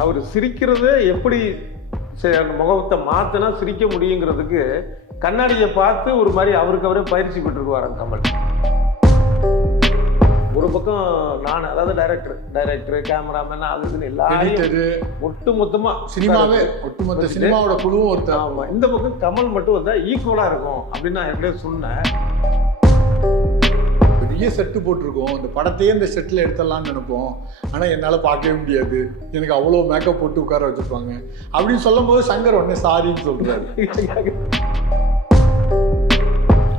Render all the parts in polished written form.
அவர் சிரிக்கிறது எப்படி அந்த முகத்தை மாற்றினா சிரிக்க முடியுங்கிறதுக்கு கண்ணாடியை பார்த்து ஒரு மாதிரி அவருக்கு அவரே பயிற்சி பெற்றுக்குவாராம் கமல். ஒரு பக்கம் நான் அதாவது டைரக்டர் கேமராமேன் அது இதுன்னு எல்லாரும் ஒட்டுமொத்தமா ஒட்டுமொத்த சினிமாவோட குழுவும் ஒருத்தர். ஆமா, இந்த பக்கம் கமல் மட்டும் வந்தா ஈக்குவலா இருக்கும் அப்படின்னு நான் எப்படியே சொன்னேன். பெரிய செட்டு போட்டிருக்கோம், இந்த படத்தையே இந்த செட்டில் எடுத்துடலாம்னு நினைப்போம், ஆனால் என்னால் பார்க்கவே முடியாது, எனக்கு அவ்வளோ மேக்கப் போட்டு உட்கார வச்சுருப்பாங்க அப்படின்னு சொல்லும் போது சங்கர் உடனே சாரின்னு சொல்கிறாரு.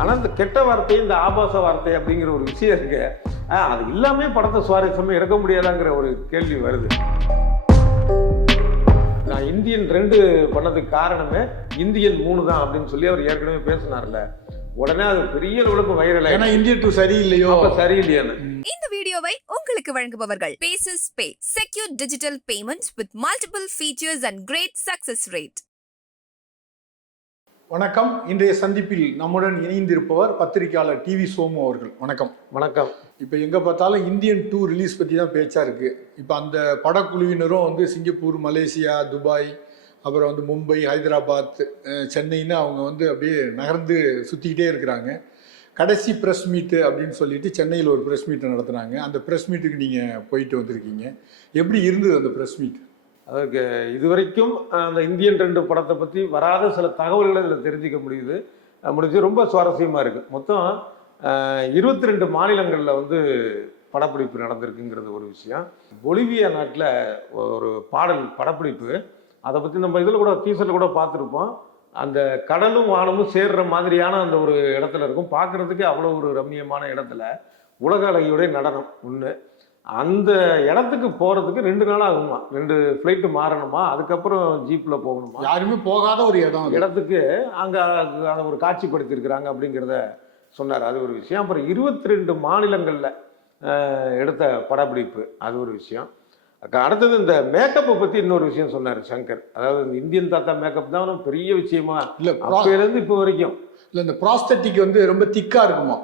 ஆனால் இந்த கெட்ட வார்த்தை, இந்த ஆபாச வார்த்தை அப்படிங்கிற ஒரு விஷயம் இருக்கு, அது இல்லாமே படத்தை சுவாரஸ்யமாக எடுக்க முடியாதாங்கிற ஒரு கேள்வி வருது. நான் இந்தியன் 2 பண்ணதுக்கு காரணமே இந்தியன் 3 தான் அப்படின்னு சொல்லி அவர் ஏற்கனவே பேசினார்ல, உடனே அது பெரிய அளவுக்கு வைரல். ஏன்னா இந்தியன் 2 சரியில்லையோ, சரியில்லையான்னு. இந்த வீடியோவை உங்களுக்கு வழங்குபவர்கள் bases pay, secure digital payments with multiple features and great success rate. வணக்கம். இன்றைய சந்திப்பில் நம்முடன் இணைந்திருப்பவர் பத்திரிகையாளர் டிவி சோமு அவர்கள். வணக்கம். வணக்கம். இப்போ எங்கே பார்த்தாலும் இந்தியன் 2 ரிலீஸ் பற்றி தான் பேச்சாக இருக்குது. இப்போ அந்த படக்குழுவினரும் வந்து சிங்கப்பூர், மலேசியா, துபாய், அப்புறம் வந்து மும்பை, ஹைதராபாத், சென்னைன்னு அவங்க வந்து அப்படியே நகர்ந்து சுற்றிக்கிட்டே இருக்கிறாங்க. கடைசி ப்ரெஸ் மீட்டு அப்படின்னு சொல்லிட்டு சென்னையில் ஒரு ப்ரெஸ் மீட்டை நடத்துனாங்க. அந்த ப்ரெஸ் மீட்டுக்கு நீங்கள் போயிட்டு வந்திருக்கீங்க. எப்படி இருந்தது அந்த ப்ரெஸ் மீட்? அதுக்கு இதுவரைக்கும் அந்த இந்தியன் 2 படத்தை பற்றி வராத சில தகவல்களை இதில் தெரிஞ்சிக்க முடிஞ்சு ரொம்ப சுவாரஸ்யமாக இருக்குது. மொத்தம் 22 மாநிலங்களில் வந்து படப்பிடிப்பு நடந்திருக்குங்கிறது ஒரு விஷயம். பொலிவியா நாட்டில் ஒரு படப்பிடிப்பு, அதை பற்றி நம்ம இதில் கூட டீசரில் கூட பார்த்துருப்போம். அந்த கடலும் வானமும் சேர்ற மாதிரியான அந்த ஒரு இடத்துல இருக்கும், பார்க்குறதுக்கு அவ்வளோ ஒரு ரம்மியமான இடத்துல உலக அழகியோடைய நடனம் ஒன்று. அந்த இடத்துக்கு போகிறதுக்கு 2 நாள் ஆகுமா, 2 ஃப்ளைட்டு மாறணுமா, அதுக்கப்புறம் ஜீப்பில் போகணுமா, யாருமே போகாத ஒரு இடத்துக்கு அங்கே அதை ஒரு காட்சிப்படுத்தியிருக்கிறாங்க அப்படிங்கிறத சொன்னார். அது ஒரு விஷயம். அப்புறம் 22 மாநிலங்களில் எடுத்த படப்பிடிப்பு, அது ஒரு விஷயம். அடுத்தது இந்த மேக்கப்பை பற்றி இன்னொரு விஷயம் சொன்னார் சங்கர். அதாவது இந்த இந்தியன் தாத்தா மேக்கப் தான் பெரிய விஷயமா இல்லை, அப்போலேருந்து இப்போ வரைக்கும். இல்லை, இந்த ப்ராஸ்தட்டிக் வந்து ரொம்ப திக்காக இருக்குமா,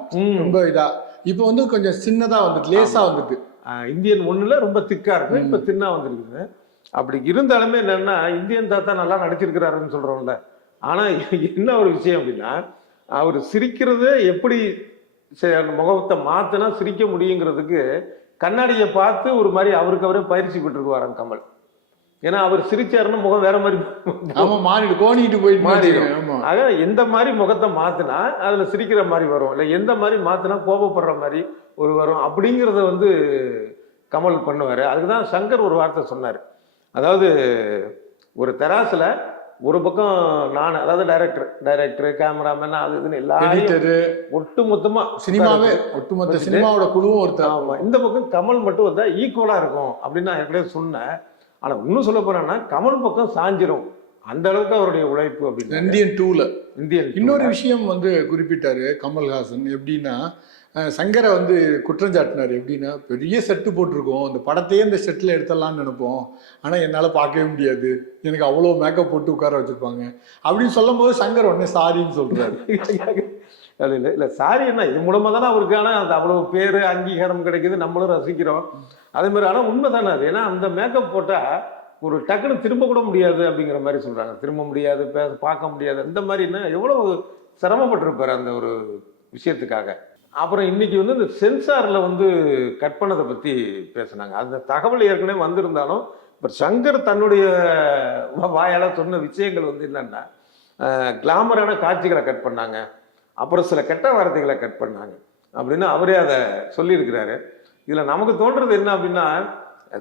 ரொம்ப இதாக. இப்போ வந்து கொஞ்சம் சின்னதாக வந்துட்டு, லேசாக வந்துட்டு. இந்தியன் 1ல் ரொம்ப திக்காக இருக்கும், இப்போ தின்னா வந்துருக்குது. அப்படி இருந்தாலுமே என்னென்னா, இந்தியன் தாத்தா நல்லா நடிச்சிருக்கிறாருன்னு சொல்கிறோம்ல, ஆனால் என்ன ஒரு விஷயம் அப்படின்னா, அவர் சிரிக்கிறது எப்படி அந்த முகத்தை மாற்றினா சிரிக்க முடியுங்கிறதுக்கு கண்ணாடியை பார்த்து ஒரு மாதிரி அவருக்கு அவரே பயிற்சி பெற்றுக்குவாராம் கமல். ஏன்னா அவர் சிரிச்சாருன்னு முகம் வேற மாதிரி மாறிட்டு கோணிட்டு போயிட்டு மாறிடும். ஆக எந்த மாதிரி முகத்தை மாத்தினா அதுல சிரிக்கிற மாதிரி வரும், இல்லை எந்த மாதிரி மாத்தினா கோபப்படுற மாதிரி ஒரு வரும் அப்படிங்கிறத வந்து கமல் பண்ணுவார். அதுக்குதான் சங்கர் ஒரு வார்த்தை சொன்னார். அதாவது ஒரு தெராசுல ஒரு பக்கம் நான், அதாவது டைரக்டர் கேமராமேன் அது இதுன்னு எல்லாரும் ஒட்டுமொத்தமா ஒட்டுமொத்த சினிமாவோட குழுவும் ஒருத்தர். ஆமா, இந்த பக்கம் கமல் மட்டும் வந்தா ஈக்குவலா இருக்கும் அப்படின்னு நான் ஏற்கனவே சொன்னேன். ஆனா இன்னும் சொல்ல போனா கமல் பக்கம் சாஞ்சிரும், அந்த அளவுக்கு அவருடைய உழைப்பு அப்படின்னு. இந்தியன் 2ல இன்னொரு விஷயம் வந்து குறிப்பிட்டாரு கமல்ஹாசன். எப்படின்னா, சங்கரை வந்து குற்றஞ்சாட்டினார். எப்படின்னா, பெரிய செட்டு போட்டிருக்கோம், இந்த படத்தையே இந்த செட்டில் எடுத்துடலாம்னு நினைப்போம், ஆனால் என்னால் பார்க்கவே முடியாது, எனக்கு அவ்வளோ மேக்கப் போட்டு உட்கார வச்சுருப்பாங்க அப்படின்னு சொல்லும் போது சங்கர் உடனே சாரின்னு சொல்கிறாரு. அது இல்லை சாரி என்ன, இது மூலமாக தானே அவருக்கான அந்த அவ்வளோ பேர் அங்கீகாரம் கிடைக்குது, நம்மளும் ரசிக்கிறோம். அதே மாதிரி. ஆனால் உண்மை தானே அது. ஏன்னா அந்த மேக்கப் போட்டால் ஒரு டக்குன்னு திரும்ப கூட முடியாது அப்படிங்கிற மாதிரி சொல்கிறாங்க. திரும்ப முடியாது, பார்க்க முடியாது, இந்த மாதிரின்னா எவ்வளோ சிரமப்பட்டிருப்பார் அந்த ஒரு விஷயத்துக்காக. அப்புறம் இன்னைக்கு வந்து இந்த சென்சாரில் வந்து கட் பண்ணதை பற்றி பேசினாங்க. அந்த தகவல் ஏற்கனவே வந்திருந்தாலும் இப்போ சங்கர் தன்னுடைய வாயால் சொன்ன விஷயங்கள் வந்து என்னென்னா, கிளாமரான காட்சிகளை கட் பண்ணாங்க, அப்புறம் சில கெட்ட வார்த்தைகளை கட் பண்ணாங்க அப்படின்னு அவரே அதை சொல்லியிருக்கிறாரு. இதில் நமக்கு தோன்றது என்ன அப்படின்னா,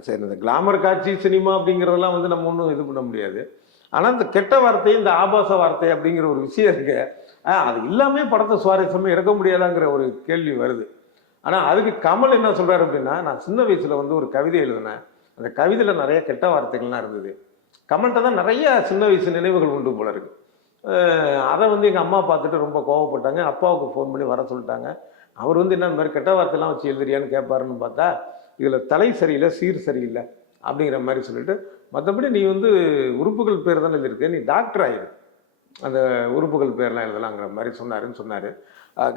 சரி இந்த கிளாமர் காட்சி சினிமா அப்படிங்கிறதெல்லாம் வந்து நம்ம ஒன்றும் இது பண்ண முடியாது. ஆனால் இந்த கெட்ட வார்த்தை, இந்த ஆபாச வார்த்தை அப்படிங்கிற ஒரு விஷயம் இருக்கு, அது இல்லாமே படத்தை சுவாரஸ்யமாக எடுக்க முடியாதாங்கிற ஒரு கேள்வி வருது. ஆனால் அதுக்கு கமல் என்ன சொல்கிறார் அப்படின்னா, நான் சின்ன வயசில் வந்து ஒரு கவிதை எழுதினேன், அந்த கவிதையில் நிறைய கெட்ட வார்த்தைகள்லாம் இருந்தது. கமல்கிட்ட தான் நிறைய சின்ன வயசு நினைவுகள் உண்டு போல இருக்கு. அதை வந்து எங்கள் அம்மா பார்த்துட்டு ரொம்ப கோவப்பட்டாங்க, அப்பாவுக்கு ஃபோன் பண்ணி வர சொல்லிட்டாங்க. அவர் வந்து என்ன இந்த மாதிரி கெட்ட வார்த்தைலாம் வச்சு எழுதுறியான்னு கேட்பாருன்னு பார்த்தா, இதில் தலை சரியில்லை, சீர் சரியில்லை அப்படிங்கிற மாதிரி சொல்லிட்டு, மற்றபடி நீ வந்து உறுப்புகள் பேர் தானே எழுதியிருக்கு, நீ டாக்டர் ஆயிரு, அந்த உறுப்புகள் பேர்லாம் எழுதலாங்கிற மாதிரி சொன்னார்.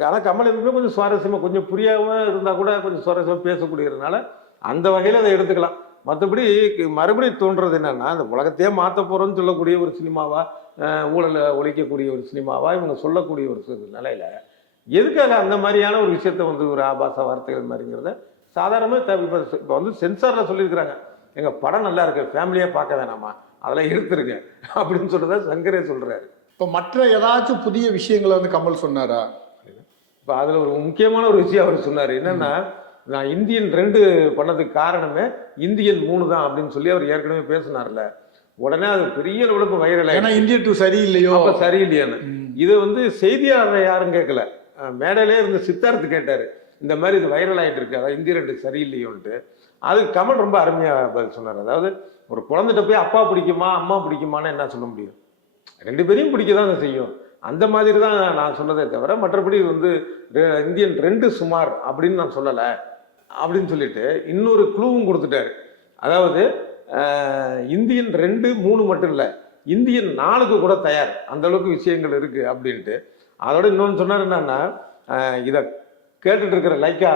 ஆனால் கமல் எதுவுமே கொஞ்சம் சுவாரஸ்யமாக, கொஞ்சம் புரியாமல் இருந்தால் கூட கொஞ்சம் சுவாரஸ்யமாக பேசக்கூடியதுனால அந்த வகையில் அதை எடுத்துக்கலாம். மற்றபடி மறுபடியும் தோன்றது என்னன்னா, இந்த உலகத்தையே மாற்ற போகிறோன்னு சொல்லக்கூடிய ஒரு சினிமாவா, ஊழலை ஒழிக்கக்கூடிய ஒரு சினிமாவா இவங்க சொல்லக்கூடிய ஒரு நிலையில எதுக்காக அந்த மாதிரியான ஒரு விஷயத்த வந்து ஒரு ஆபாச வார்த்தைகள் மாதிரிங்கிறத சாதாரணமாக இப்போ வந்து சென்சாரில் சொல்லியிருக்கிறாங்க, எங்கள் படம் நல்லா இருக்கு, ஃபேமிலியாக பார்க்க வேணாமா, அதெல்லாம் எடுத்துருங்க அப்படின்னு சொல்றத சங்கரே சொல்கிறாரு. இப்போ மற்ற ஏதாச்சும் புதிய விஷயங்களை வந்து கமல் சொன்னாரா? இப்போ அதில் ஒரு முக்கியமான ஒரு விஷயம் அவர் சொன்னார். என்னன்னா, நான் இந்தியன் 2 பண்ணதுக்கு காரணமே இந்தியன் 3 தான் அப்படின்னு சொல்லி அவர் ஏற்கனவே பேசினார்ல. உடனே அது பெரிய லெவலுக்கு வைரல். ஏன்னா இந்தியன் 2 சரியில்லையோ, அப்போ சரியில்லையான்னு இது வந்து செய்தியாளர் யாரும் கேட்கல, மேடையிலே இருந்து சித்தார்த்து கேட்டார், இந்த மாதிரி இது வைரல் ஆகிட்டு இருக்கு, அதாவது இந்தியன் 2 சரியில்லையோன்ட்டு. அதுக்கு கமல் ரொம்ப அருமையாக பதில் சொன்னார். அதாவது ஒரு குழந்தைகிட்ட போய் அப்பா பிடிக்குமா அம்மா பிடிக்குமான்னு என்ன சொல்ல முடியும், 2 பேரையும் பிடிக்க தான் செய்யும். அந்த மாதிரி தான் நான் சொன்னதே தவிர மற்றபடி வந்து இந்தியன் 2 சுமார் அப்படின்னு நான் சொல்லலை அப்படின்னு சொல்லிட்டு இன்னொரு க்ளூவும் கொடுத்துட்டாரு. அதாவது இந்தியன் 2, 3 மட்டும் இல்லை, இந்தியன் 4க்கு கூட தயார், அந்த அளவுக்கு விஷயங்கள் இருக்குது அப்படின்ட்டு. அதோட இன்னொன்று சொன்னார் என்னன்னா, இதை கேட்டுட்டு இருக்கிற லைக்கா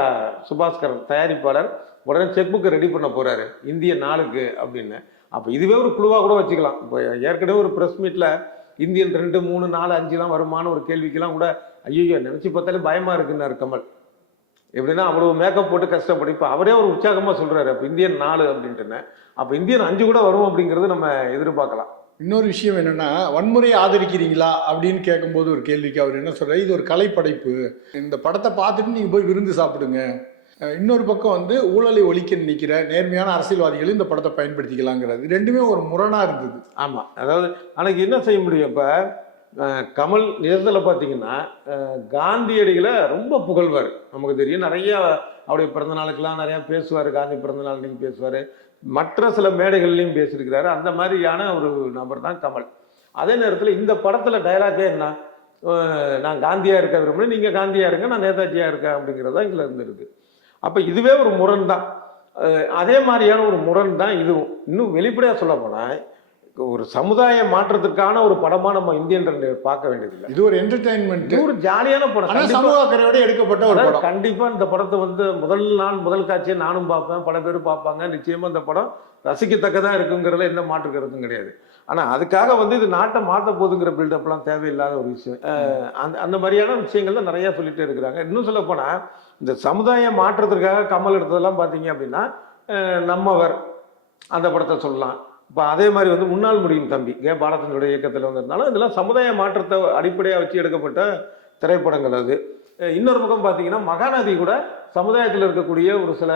சுபாஸ்கரன் தயாரிப்பாளர் உடனே செக் புக்கை ரெடி பண்ண போகிறாரு இந்தியன் 4க்கு அப்படின்னு. அப்போ இதுவே ஒரு குழுவாக கூட வச்சுக்கலாம். இப்போ ஏற்கனவே ஒரு ப்ரெஸ் மீட்டில் இந்தியன் 2, 3, 4, 5 வருமான ஒரு கேள்விக்கெல்லாம் கூட ஐயோ நினச்சி பார்த்தாலே பயமாக இருக்குன்னாரு கமல். எப்படின்னா அவ்வளோ மேக்கப் போட்டு கஷ்டப்பட்டு இப்போ அவரே ஒரு உற்சாகமாக சொல்கிறாரு அப்போ இந்தியன் 4 அப்படின்ட்டுன்னு. அப்போ இந்தியன் 5 கூட வரும் அப்படிங்கிறது நம்ம எதிர்பார்க்கலாம். இன்னொரு விஷயம் என்னன்னா, வன்முறையை ஆதரிக்கிறீங்களா அப்படின்னு கேட்கும்போது ஒரு கேள்விக்கு அவர் என்ன சொல்றாரு, இது ஒரு கலைப்படைப்பு, இந்த படத்தை பார்த்துட்டு நீங்கள் போய் விருந்து சாப்பிடுங்க. இன்னொரு பக்கம் வந்து ஊழலை ஒழிக்க நிற்கிற நேர்மையான அரசியல்வாதிகள் இந்த படத்தை பயன்படுத்திக்கலாங்கிறது ரெண்டுமே ஒரு முரணாக இருந்தது. ஆமாம், அதாவது அன்னைக்கு என்ன செய்ய முடியும், இப்போ கமல் நிஜத்தில் பார்த்தீங்கன்னா காந்தியடிகளை ரொம்ப புகழ்வார், நமக்கு தெரியும். நிறையா அவருடைய பிறந்த நாளுக்கெல்லாம் நிறையா பேசுவார், காந்தி பிறந்த நாள் அன்றைக்கி பேசுவார், மற்ற சில மேடைகள்லையும் பேசியிருக்கிறாரு. அந்த மாதிரியான ஒரு நபர் தான் கமல். அதே நேரத்தில் இந்த படத்தில் டைலாக்கே என்ன, நான் காந்தியாக இருக்க விரும்புகிறேன், நீங்கள் காந்தியாக இருங்க, நான் நேதாஜியாக இருக்கேன் அப்படிங்கிறது தான் இதில் இருந்துருக்கு. அப்போ இதுவே ஒரு முரண் தான். அதே மாதிரியான ஒரு முரண் தான் இதுவும். இன்னும் வெளிப்படையாக சொல்ல போனால் ஒரு சமுதாய மாற்றத்திற்கான ஒரு படமா நம்ம இந்தியன் 2 பார்க்க வேண்டியதில்லை. இது ஒரு என்டர்டைன்மெண்ட், ஒரு ஜாலியான படம், சமூக அக்கறையோட எடுக்கப்பட்ட ஒரு படம். கண்டிப்பா இந்த படத்தை வந்து முதல் நாள் முதல் காட்சியை நானும் பார்ப்பேன், பல பேர் பார்ப்பாங்க. நிச்சயமா இந்த படம் ரசிக்கத்தக்கதா இருக்குங்கிறதுல எந்த மாற்று கருத்தும் கிடையாது. ஆனா அதுக்காக வந்து இது நாட்டை மாற்ற போகுதுங்கிற பில்டப்லாம் தேவையில்லாத ஒரு விஷயம். அந்த மாதிரியான விஷயங்கள் தான் நிறைய சொல்லிட்டே இருக்கிறாங்க. இன்னும் சொல்ல போனா இந்த சமுதாய மாற்றத்திற்காக கமல் எடுத்ததெல்லாம் பார்த்தீங்க அப்படின்னா நம்மவர் அந்த படத்தை சொல்லலாம். இப்போ அதே மாதிரி வந்து முன்னாள் முடியும் தம்பி பாலச்சந்தருடைய இயக்கத்தில் வந்திருந்தாலும் இதெல்லாம் சமுதாய மாற்றத்தை அடிப்படையாக வச்சு எடுக்கப்பட்ட திரைப்படங்கள். அது இன்னொரு பக்கம் பார்த்தீங்கன்னா மகாநதி கூட சமுதாயத்தில் இருக்கக்கூடிய ஒரு சில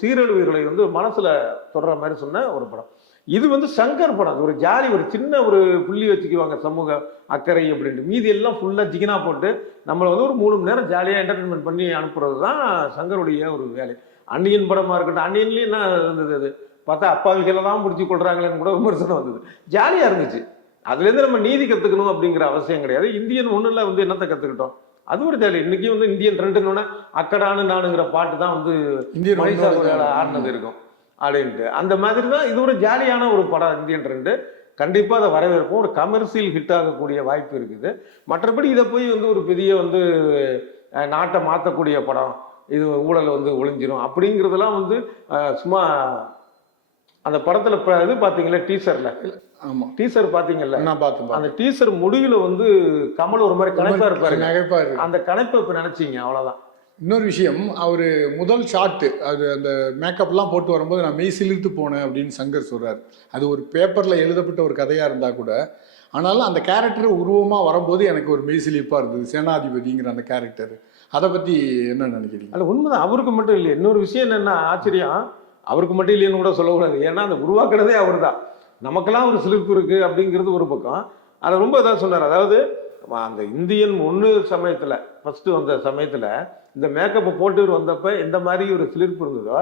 சீரழிவுகளை வந்து மனசில் தொடர மாதிரி சொன்ன ஒரு படம். இது வந்து சங்கர் படம், அது ஒரு ஜாலி, ஒரு சின்ன ஒரு புள்ளி வச்சுக்குவாங்க சமூக அக்கறை அப்படின்ட்டு. மீதி எல்லாம் ஃபுல்லாக ஜிகினா போட்டு நம்மளை வந்து ஒரு 3 மணி நேரம் ஜாலியாக என்டர்டெயின்மெண்ட் பண்ணி அனுப்புறது தான் சங்கருடைய ஒரு வேலை. அன்னியன் படமாக இருக்கட்டும், அன்னியன்லேயும் என்ன இருந்தது, அது பார்த்தா அப்பாவிகளை தான் பிடிச்சி கொள்றாங்களேன்னு கூட விமர்சனம் வந்தது. ஜாலியாக இருந்துச்சு. அதுலேருந்து நம்ம நீதி கற்றுக்கணும் அப்படிங்கிற அவசியம் கிடையாது. இந்தியன் 1ல் வந்து என்னத்தை கற்றுக்கிட்டோம், அது ஒரு ஜாலி. இன்னைக்கு வந்து இந்தியன் 2ன்னு அக்கடானு நானுங்கிற பாட்டு தான் வந்து மணிஷா ஆடினது இருக்கும் அப்படின்ட்டு. அந்த மாதிரி தான் இது ஒரு ஜாலியான ஒரு படம் இந்தியன் 2. கண்டிப்பாக அதை வரவேற்போம். ஒரு கமர்ஷியல் ஹிட் ஆகக்கூடிய வாய்ப்பு இருக்குது. மற்றபடி இதை போய் வந்து ஒரு பெரிய வந்து நாட்டை மாற்றக்கூடிய படம், இது ஊழல் வந்து ஒழிஞ்சிரும் அப்படிங்கிறதெல்லாம் வந்து சும்மா அந்த படத்துல இது பாத்தீங்களா டீசர்ல? ஆமா, டீசர் பாத்தீங்கல்ல? நான் பார்த்தேன். அந்த டீசர் முடிவுல வந்து கமல் ஒரு மாதிரி கணைப்பா இருப்பாரு. அந்த கணைப்பை இப்ப நினைச்சீங்க, அவ்வளவுதான். இன்னொரு விஷயம், அவர் முதல் ஷாட்டு அது அந்த மேக்கப்லாம் போட்டு வரும்போது நான் மெய் சிலிர்த்து போனேன் அப்படின்னு சங்கர் சொல்றாரு. அது ஒரு பேப்பரில் எழுதப்பட்ட ஒரு கதையாக இருந்தால் கூட, ஆனாலும் அந்த கேரக்டர் உருவமாக வரும்போது எனக்கு ஒரு மெய் சிலிர்ப்பாக இருந்தது. சேனாதிபதிங்கிற அந்த கேரக்டர், அதை பற்றி என்ன நினைக்கிறீங்க? அது உண்மைதான். அவருக்கு மட்டும் இல்லை, இன்னொரு விஷயம் என்னென்னா ஆச்சரியம், அவருக்கு மட்டும் இல்லைன்னு கூட சொல்லக்கூடாது. ஏன்னா அந்த உருவாக்குறதே அவர் தான். நமக்கெல்லாம் ஒரு சிலிர்ப்பு இருக்குது அப்படிங்கிறது ஒரு பக்கம். அதை ரொம்ப இதாக சொன்னார். அதாவது அந்த இந்தியன் 1 சமயத்தில் ஃபஸ்ட்டு வந்த சமயத்தில் இந்த மேக்கப்பை போட்டு வந்தப்போ எந்த மாதிரி ஒரு சிலிர்ப்பு இருந்ததோ,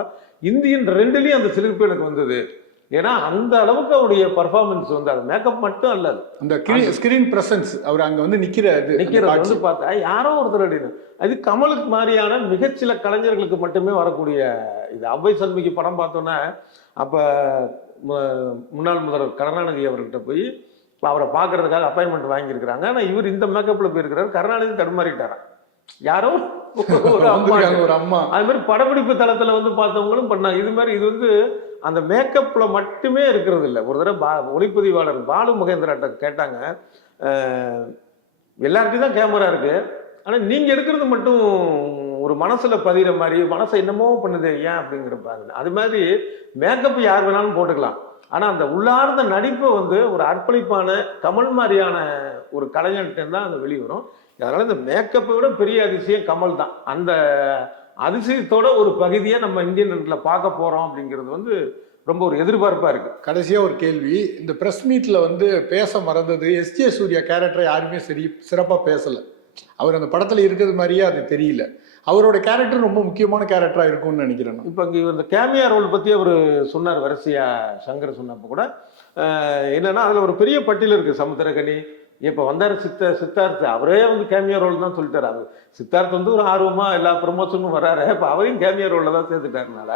இந்தியன் 2லேயும் அந்த சிலிர்ப்பு எனக்கு வந்தது. ஏன்னா அந்த அளவுக்கு அவருடைய பர்ஃபார்மன்ஸ் வந்து அது மேக்கப் மட்டும் அல்ல, அந்த ஸ்கிரீன் பிரசன்ஸ், அவர் அங்கே வந்து நிற்கிறது வந்து பார்த்தா யாரோ ஒருத்தர் அப்படின்னு. அது கமலுக்கு மாதிரியான மிகச்சில கலைஞர்களுக்கு மட்டுமே வரக்கூடிய இது. அவ்வை சண்முகி படம் பார்த்தோன்னா அப்போ முன்னாள் முதல்வர் கருணாநிதி அவர்கிட்ட போய் அவரை பார்க்கறதுக்காக அப்பாயின்மெண்ட் வாங்கியிருக்கிறாங்க. ஆனால் இவர் இந்த மேக்கப்பில் போயிருக்கிறாரு. கருணாநிதி தடுமாறிட்டாரா, யாரோ ஒரு அம்மா. அது மாதிரி படப்பிடிப்பு தளத்தில் வந்து பார்த்தவங்களும் பண்ணாங்க. இது மாதிரி இது வந்து அந்த மேக்கப்பில் மட்டுமே இருக்கிறது இல்லை. ஒரு தடவை ஒளிப்பதிவாளர் பாலு மகேந்திராட்ட கேட்டாங்க, எல்லார்ட்டையும் தான் கேமரா இருக்குது, ஆனால் நீங்கள் எடுக்கிறது மட்டும் ஒரு மனசில் பதிகிற மாதிரி, மனசை என்னமோ பண்ணுது ஏன் அப்படிங்கிறப்பாங்க. அது மாதிரி மேக்கப் யார் வேணாலும் போட்டுக்கலாம், ஆனால் அந்த உள்ளார்ந்த நடிப்பை வந்து ஒரு அர்ப்பணிப்பான கமல் மாதிரியான ஒரு கலைஞர்கிட்ட தான் அந்த வெளிவரும். அதனால் இந்த மேக்கப்பை விட பெரிய அதிசயம் கமல் தான். அந்த அதிசயத்தோட ஒரு பகுதியை நம்ம இந்தியன் ரெண்டில் பார்க்க போகிறோம் அப்படிங்கிறது வந்து ரொம்ப ஒரு எதிர்பார்ப்பாக இருக்குது. கடைசியாக ஒரு கேள்வி, இந்த ப்ரெஸ் மீட்டில் வந்து பேச மறந்தது, எஸ்ஜே சூர்யா கேரக்டரை யாருமே சிறப்பாக பேசலை. அவர் அந்த படத்தில் இருக்கிறது மாதிரியே அது தெரியல. அவரோட கேரக்டர் ரொம்ப முக்கியமான கேரக்டராக இருக்கும்னு நினைக்கிறேன். இப்போ இங்கே இந்த கேமியா ரோல் பற்றி அவர் சொன்னார், வரிசையாக சங்கர் சொன்னப்போ கூட என்னென்னா அதில் ஒரு பெரிய பட்டியல் இருக்குது. சமுத்திரகனி, இப்போ வந்தார் சித்தார்த், அவரே வந்து கேமியா ரோல் தான் சொல்லிட்டார். அவர் சித்தார்த் வந்து ஒரு ஆர்வமாக எல்லா ப்ரொமோஷனும் வராரு, இப்போ அவரையும் கேமியா ரோலில் தான் சேர்த்துட்டாருனால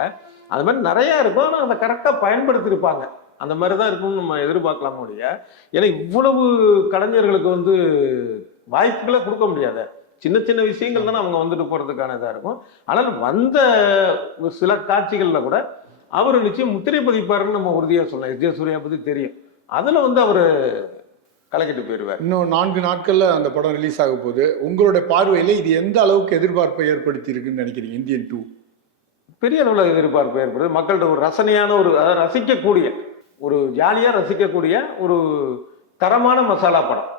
அது மாதிரி நிறையா இருக்கும். ஆனால் அதை கரெக்டாக பயன்படுத்தியிருப்பாங்க. அந்த மாதிரி தான் இருக்கும்னு நம்ம எதிர்பார்க்கலாம் முடிய. ஏன்னா இவ்வளவு கலைஞர்களுக்கு வந்து வாய்ப்புகளை கொடுக்க முடியாத சின்ன சின்ன விஷயங்கள் தானே அவங்க வந்துட்டு போகிறதுக்கான இதாக இருக்கும். ஆனால் வந்த சில காட்சிகளில் கூட அவர் நிச்சயம் முத்திரை பதிப்பாருன்னு நம்ம உறுதியாக சொல்லலாம். எஸ்ஜே சூர்யா பற்றி தெரியும், அதில் வந்து அவர் கலக்கிட்டு போயிடுவார். இன்னும் 4 நாட்களில் அந்த படம் ரிலீஸ் ஆக போகுது. உங்களுடைய பார்வையில் இது எந்த அளவுக்கு எதிர்பார்ப்பை ஏற்படுத்தி இருக்குன்னு நினைக்கிறீங்க? இந்தியன் 2 பெரிய அளவில் எதிர்பார்ப்பு ஏற்படுது. மக்கள்கிட்ட ஒரு ரசனையான ஒரு ரசிக்கக்கூடிய ஒரு ஜாலியாக ரசிக்கக்கூடிய ஒரு தரமான மசாலா படம்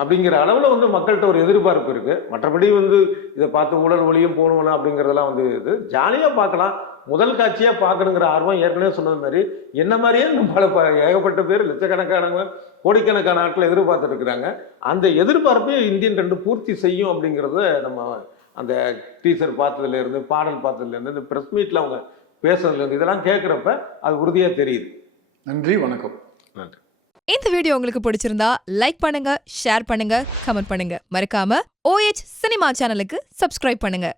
அப்படிங்கிற அளவில் வந்து மக்கள்கிட்ட ஒரு எதிர்பார்ப்பு இருக்குது. மற்றபடி வந்து இதை பார்த்து ஊழல் ஒளியும் போகணும் அப்படிங்கிறதெல்லாம் வந்து இது ஜாலியாக பார்க்கலாம். முதல் காட்சியாக பார்க்கணுங்கிற ஆர்வம் ஏற்கனவே சொன்னது மாதிரி என்ன மாதிரியே நம்ம ஏகப்பட்ட பேர், லட்சக்கணக்கானவங்க, கோடிக்கணக்கான ஆட்கள் எதிர்பார்த்துட்டு இருக்கிறாங்க. அந்த எதிர்பார்ப்பையும் இந்தியன் 2 பூர்த்தி செய்யும் அப்படிங்கிறத நம்ம அந்த டீசர் பார்த்ததுலேருந்து, பாடல் பார்த்ததுலேருந்து, இந்த ப்ரெஸ் மீட்டில் அவங்க பேசுறதுலேருந்து இதெல்லாம் கேட்குறப்ப அது உறுதியாக தெரியுது. நன்றி, வணக்கம். நன்றி. இந்த வீடியோ உங்களுக்கு பிடிச்சிருந்தா லைக் பண்ணுங்க, ஷேர் பண்ணுங்க, கமெண்ட் பண்ணுங்க. மறக்காம OH சினிமா சேனலுக்கு சப்ஸ்கிரைப் பண்ணுங்க.